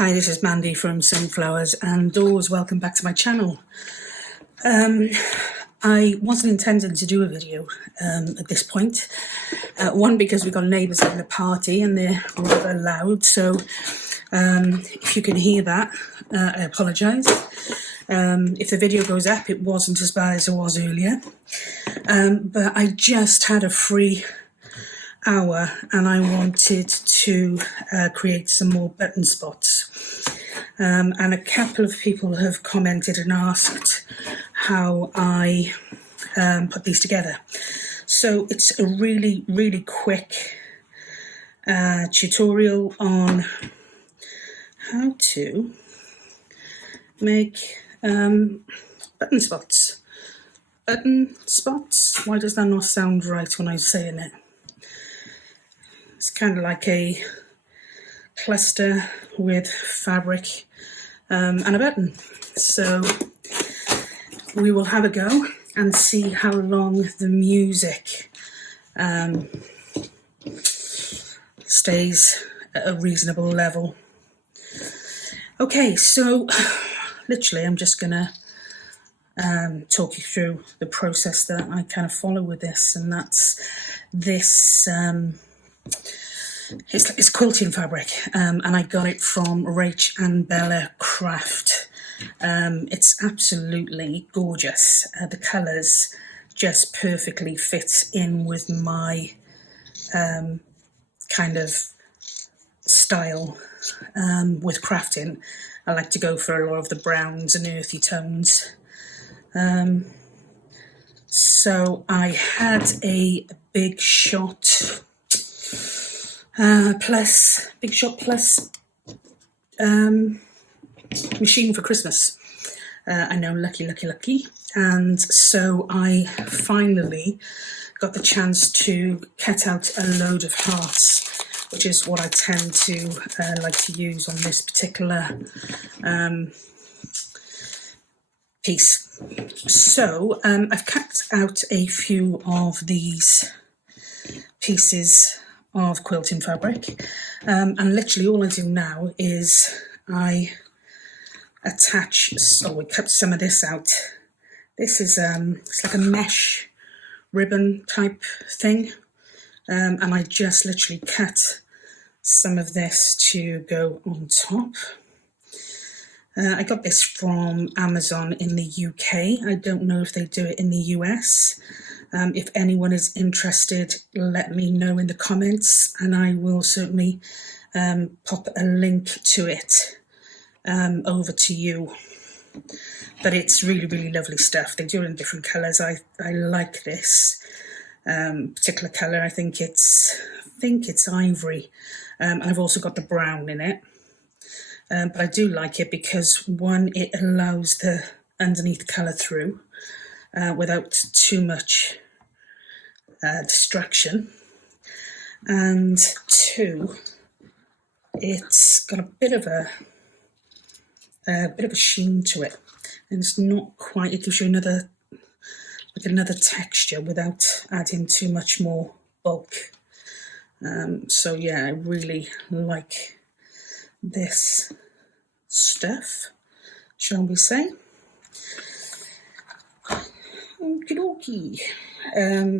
Hi, this is Mandy from Sunflowers and Doors. Welcome back to my channel. I wasn't intending to do a video at this point. One, because we've got neighbours having a party and they're rather loud, so if you can hear that, I apologise. If the video goes up, it wasn't as bad as it was earlier. But I just had a free hour and I wanted to create some more button spots. And a couple of people have commented and asked how I put these together. So it's a really, really quick tutorial on how to make button spots. Button spots? Why does that not sound right when I'm saying it? It's kind of like a cluster with fabric and a button. So we will have a go and see how long the music stays at a reasonable level. Okay, so literally I'm just gonna talk you through the process that I kind of follow with this, and that's this it's quilting fabric, and I got it from Rach and Bella Craft. It's absolutely gorgeous. The colours just perfectly fit in with my kind of style with crafting. I like to go for a lot of the browns and earthy tones. So I had a Big Shot Plus machine for Christmas. I know, lucky. And so I finally got the chance to cut out a load of hearts, which is what I tend to like to use on this particular piece. So I've cut out a few of these pieces of quilting fabric, and literally all I do now is I attach, so we cut some of this out. This is it's like a mesh ribbon type thing, and I just literally cut some of this to go on top. I got this from Amazon in the UK. I don't know if they do it in the US. If anyone is interested, let me know in the comments and I will certainly pop a link to it over to you. But it's really, really lovely stuff. They do it in different colours. I like this particular colour. I think it's ivory, and I've also got the brown in it. But I do like it because, one, it allows the underneath colour through without too much distraction, and two, it's got a bit of a sheen to it, and it's not quite. It gives you another texture without adding too much more bulk. So yeah, I really like this stuff, shall we say. Okie dokie.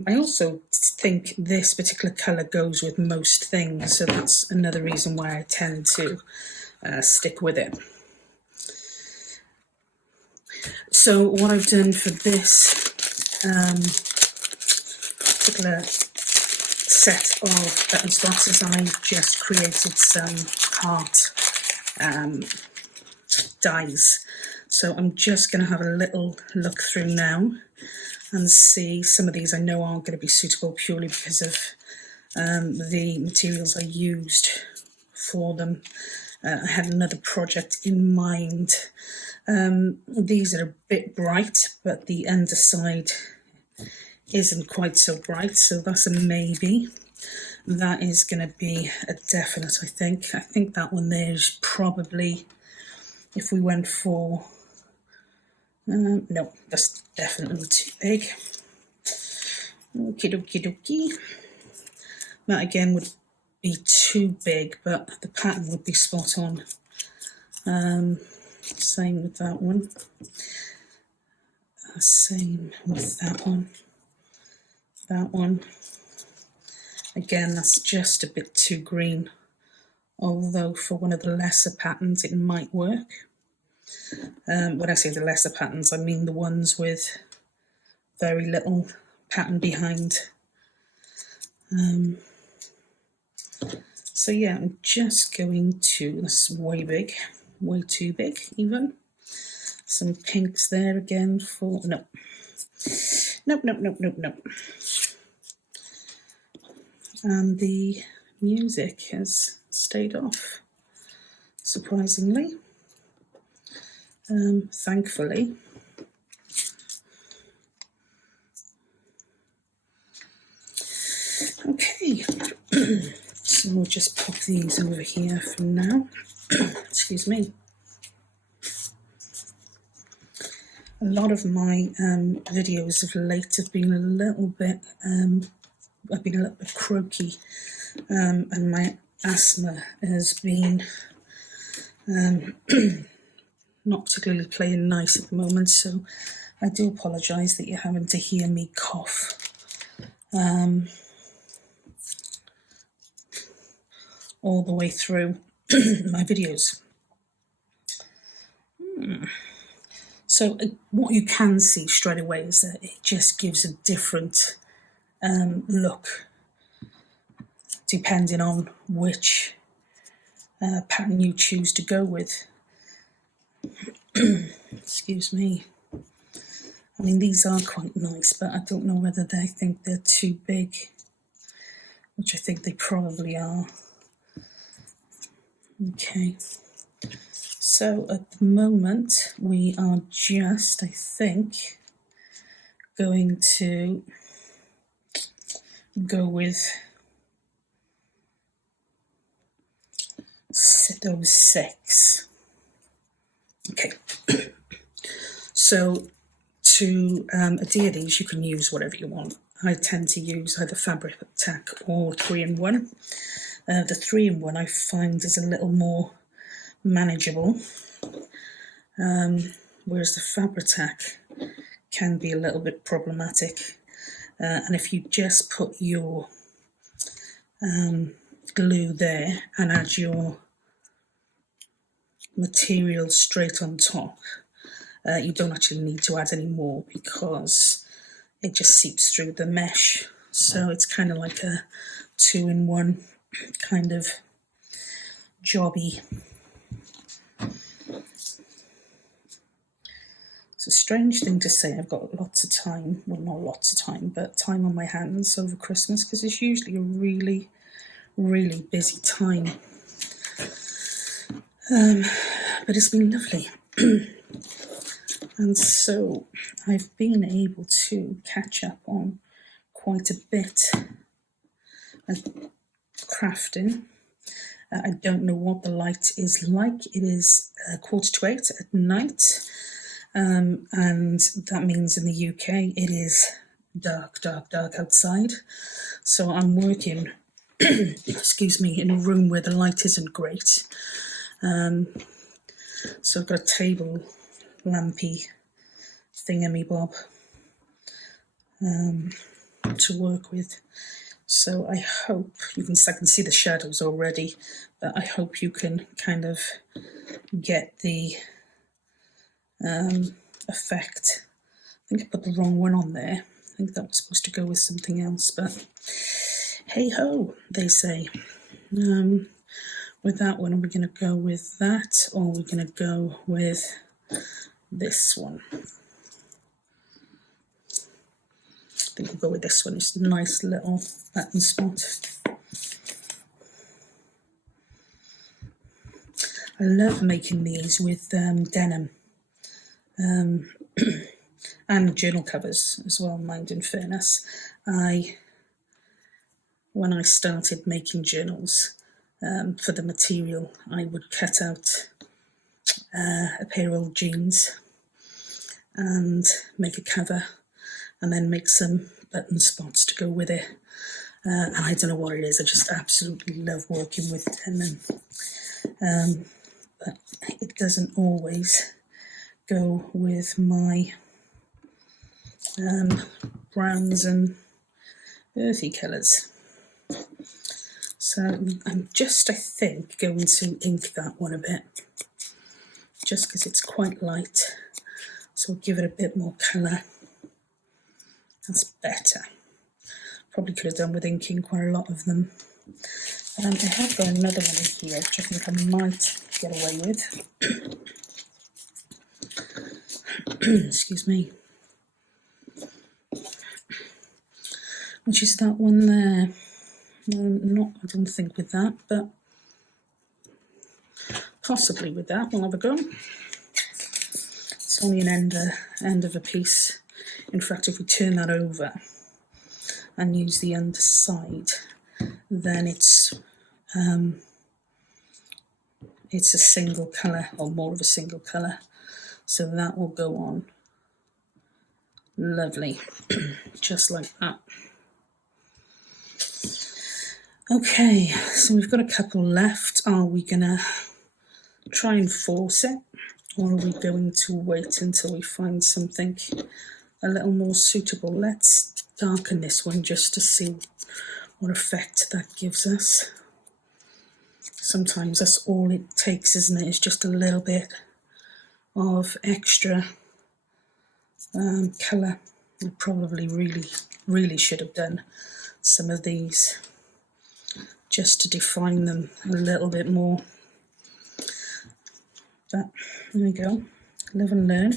I also think this particular colour goes with most things, so that's another reason why I tend to stick with it. So what I've done for this particular set of button spots is I just created some heart dies. So I'm just going to have a little look through now and see. Some of these I know aren't going to be suitable purely because of the materials I used for them. I had another project in mind. These are a bit bright, but the underside isn't quite so bright, so that's a maybe. That is going to be a definite, I think. I think that one there is probably, if we went for, no, that's definitely too big. Okie dokie. That again would be too big, but the pattern would be spot on. Same with that one. Same with that one. That one. Again, that's just a bit too green, although for one of the lesser patterns it might work. When I say the lesser patterns, I mean the ones with very little pattern behind. So yeah, I'm just going to, that's way big, way too big even. Some pinks there again for, no. Nope. And the music has stayed off, surprisingly. Thankfully. Okay, so we'll just pop these over here for now. Excuse me. A lot of my videos of late have been a little bit, I've been a little bit croaky, and my asthma has been not particularly playing nice at the moment, so I do apologise that you're having to hear me cough. All the way through my videos. So what you can see straight away is that it just gives a different look depending on which pattern you choose to go with. Excuse me. I mean, these are quite nice, but I don't know whether they think they're too big, which I think they probably are. Okay, so at the moment we are just, I think, going to go with those 6. Okay, so to adhere these, you can use whatever you want. I tend to use either fabric tack or 3-in-1. The 3-in-1 I find is a little more manageable, whereas the fabric tack can be a little bit problematic. And if you just put your glue there and add your material straight on top, you don't actually need to add any more because it just seeps through the mesh. So it's kind of like a 2-in-1 kind of jobby. It's a strange thing to say. I've got lots of time, well, not lots of time, but time on my hands over Christmas, because it's usually a really, really busy time. But it's been lovely. And so I've been able to catch up on quite a bit of crafting. I don't know what the light is like. It is 8:15 at night, and that means in the UK it is dark outside. So I'm working, excuse me, in a room where the light isn't great. So I've got a table lampy thingamy-bob to work with. So I hope you can, I can see the shadows already, but I hope you can kind of get the effect. I think I put the wrong one on there. I think that was supposed to go with something else, but hey ho, they say. With that one, are we going to go with that, or are we going to go with this one? I think we'll go with this one. It's a nice little button spot. I love making these with denim and journal covers as well, mind in fairness. When I started making journals for the material, I would cut out a pair of old jeans and make a cover, and then make some button spots to go with it. And I don't know what it is, I just absolutely love working with denim. but it doesn't always go with my browns and earthy colours. So I'm just, I think, going to ink that one a bit, just because it's quite light, so I'll give it a bit more colour. That's better. Probably could have done with inking quite a lot of them. I have got another one in here, which I think I might get away with. Excuse me. Which is that one there. Not, I don't think with that, but possibly with that. We'll have a go. It's only an end of a piece. In fact, if we turn that over and use the underside, then it's a single colour, or more of a single colour. So that will go on lovely, just like that. Okay, so we've got a couple left. Are we gonna try and force it, or are we going to wait until we find something a little more suitable? Let's darken this one just to see what effect that gives us. Sometimes that's all it takes, isn't it? It's just a little bit of extra colour. I probably really should have done some of these just to define them a little bit more. But there we go, live and learn.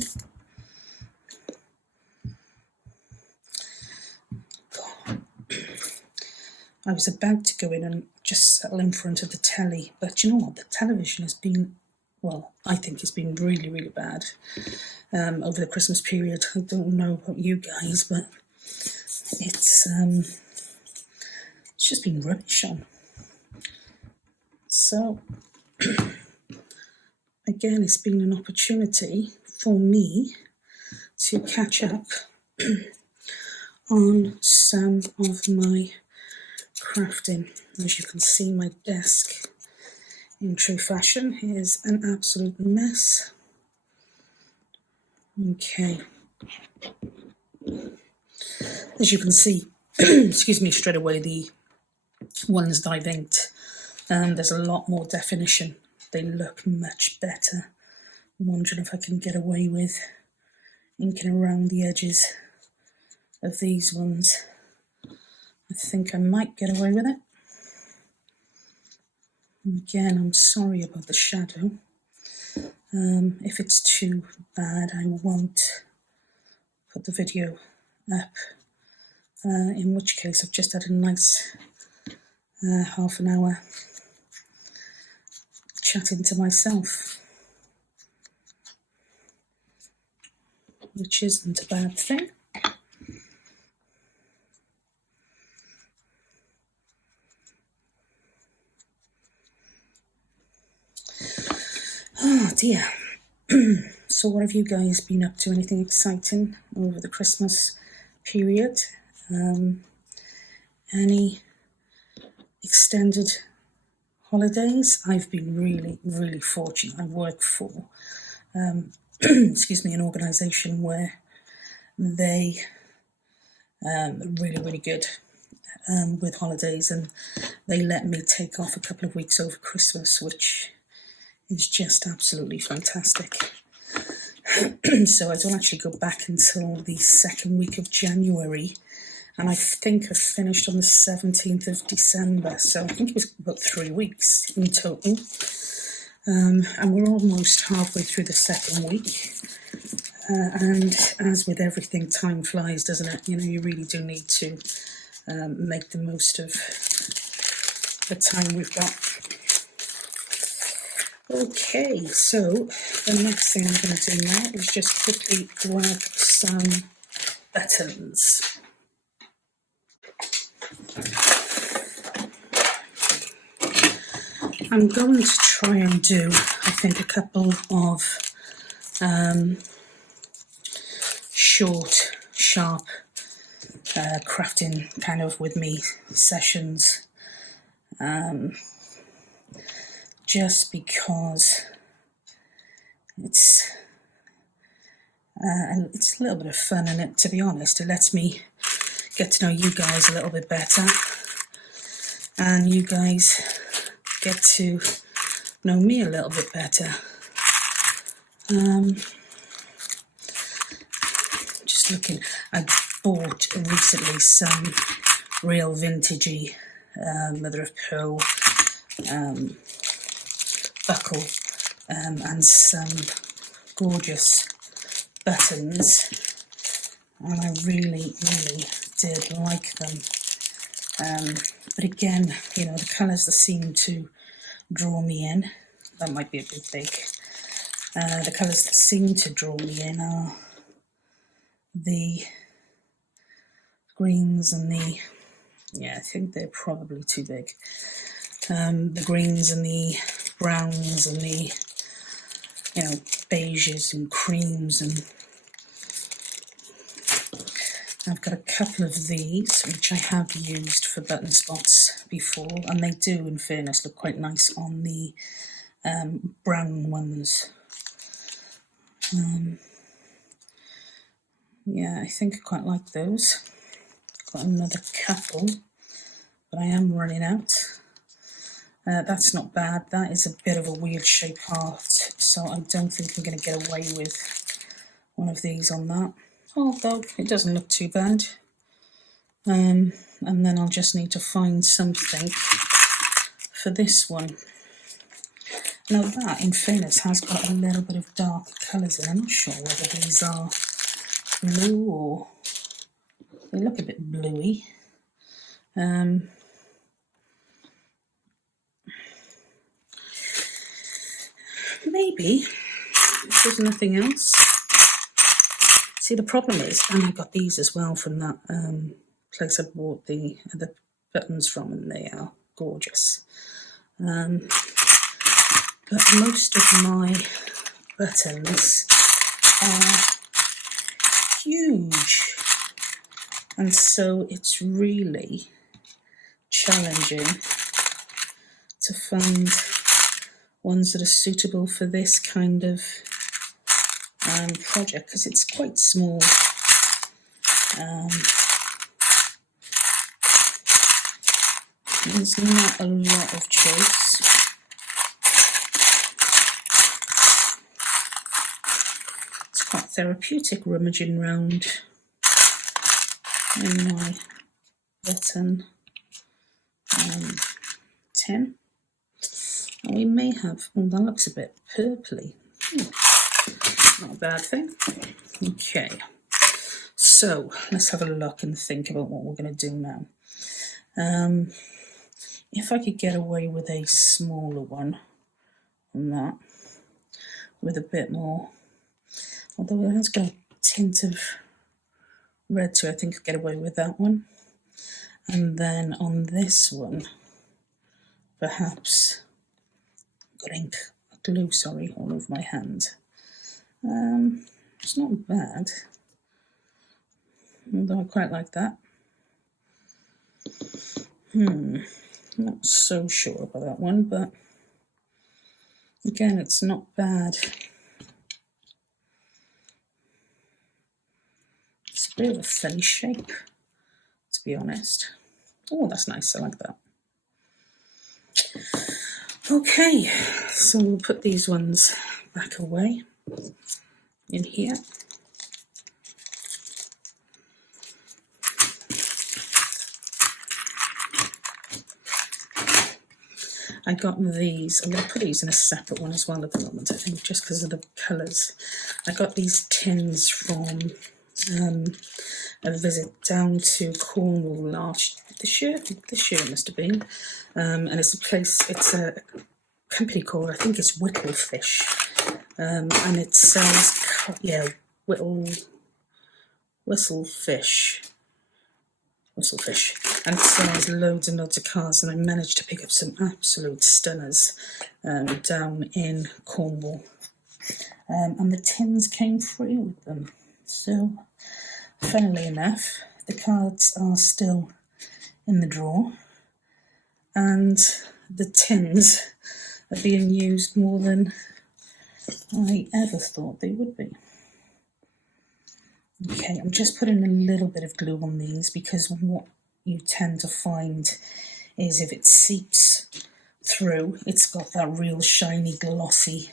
I was about to go in and just settle in front of the telly, but you know what, the television has been, well, I think it's been really bad over the Christmas period. I don't know about you guys, but it's just been rubbish on. So again, it's been an opportunity for me to catch up on some of my crafting. As you can see, my desk in true fashion is an absolute mess. Okay, as you can see, excuse me, straight away the ones that I've inked, there's a lot more definition. They look much better. I'm wondering if I can get away with inking around the edges of these ones. I think I might get away with it. Again, I'm sorry about the shadow. If it's too bad, I won't put the video up, in which case I've just had a nice half an hour chatting to myself, which isn't a bad thing. Oh dear. So what have you guys been up to? Anything exciting over the Christmas period? Any extended holidays? I've been really fortunate. I work for excuse me, an organisation where they are really good with holidays, and they let me take off a couple of weeks over Christmas, which is just absolutely fantastic. So I don't actually go back until the second week of January, and I think I finished on the 17th of December, so I think it was about 3 weeks in total. And we're almost halfway through the second week, and as with everything, time flies, doesn't it? You know, you really do need to make the most of the time we've got. Okay, so the next thing I'm going to do now is just quickly grab some buttons. I'm going to try and do, I think, a couple of short, sharp crafting kind of with me sessions, just because it's a little bit of fun, and it, to be honest, it lets me get to know you guys a little bit better, and you guys get to know me a little bit better. Just looking, I bought recently some real vintagey mother of pearl buckle and some gorgeous buttons, and I really did like them. But again, you know, the colours that seem to draw me in, that might be a bit big, the colours that seem to draw me in are the greens and the, yeah, I think they're probably too big. The greens and the browns and the, you know, beiges and creams, and I've got a couple of these which I have used for button spots before, and they do, in fairness, look quite nice on the brown ones. Yeah, I think I quite like those. Got another couple, but I am running out. That's not bad. That is a bit of a weird shape heart, so I don't think I'm going to get away with one of these on that. Although it doesn't look too bad. And then I'll just need to find something for this one. Now that, in fairness, has got a little bit of dark colours in. I'm not sure whether these are blue or they look a bit bluey. Maybe if there's nothing else. See, the problem is, and I got these as well from that place I bought the buttons from, and they are gorgeous. But most of my buttons are huge, and so it's really challenging to find ones that are suitable for this kind of project, because it's quite small. There's not a lot of choice. It's quite therapeutic rummaging round in my button tin. And we may have, oh, that looks a bit purpley. Not a bad thing. Okay, so let's have a look and think about what we're going to do now. If I could get away with a smaller one than that, with a bit more, although it has got a tint of red to it, I think I'll get away with that one. And then on this one, perhaps, got ink, glue, sorry, all over my hand. It's not bad, although I quite like that. Not so sure about that one, but again, it's not bad. It's a bit of a funny shape, to be honest. Oh, that's nice, I like that. Okay, so we'll put these ones back away in here. I got these, I'm going to put these in a separate one as well at the moment, I think, just because of the colours. I got these tins from a visit down to Cornwall this year it must have been, and it's a company called, I think it's Whittlefish, and it sells, yeah, Whistlefish, and it sells loads and loads of cars, and I managed to pick up some absolute stunners down in Cornwall, and the tins came free with them. So funnily enough, the cards are still in the drawer, and the tins are being used more than I ever thought they would be. Okay, I'm just putting a little bit of glue on these because what you tend to find is if it seeps through, it's got that real shiny, glossy,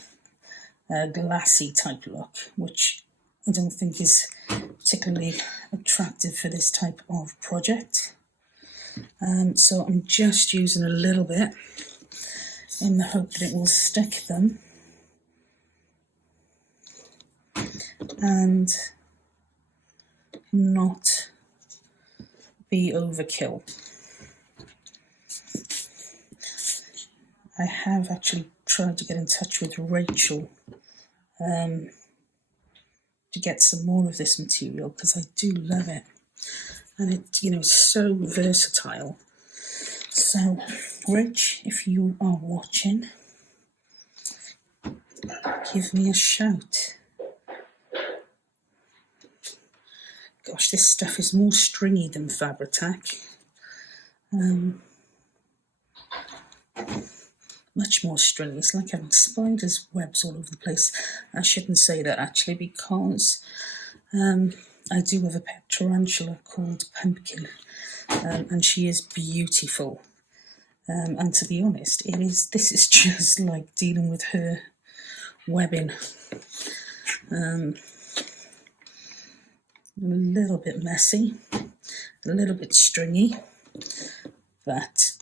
glassy type look, which I don't think is particularly attractive for this type of project. So I'm just using a little bit in the hope that it will stick them and not be overkill. I have actually tried to get in touch with Rachel to get some more of this material because I do love it, and it, you know, is so versatile. So, Rach, if you are watching, give me a shout. Gosh, this stuff is more stringy than Fabri-Tac. Much more stringy. It's like having spiders' webs all over the place. I shouldn't say that actually because I do have a pet tarantula called Pumpkin, and she is beautiful. And to be honest, this is just like dealing with her webbing. A little bit messy, a little bit stringy, but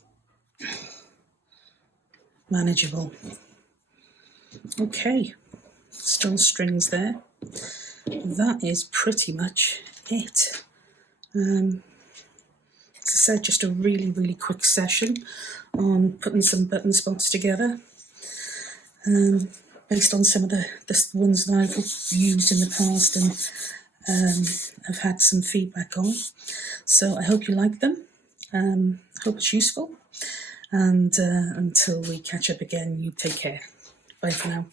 manageable. Okay, still strings there. That is pretty much it. As I said, just a really, really quick session on putting some button spots together. Based on some of the ones that I've used in the past and I've had some feedback on. So I hope you like them. I hope it's useful. And until we catch up again, you take care. Bye for now.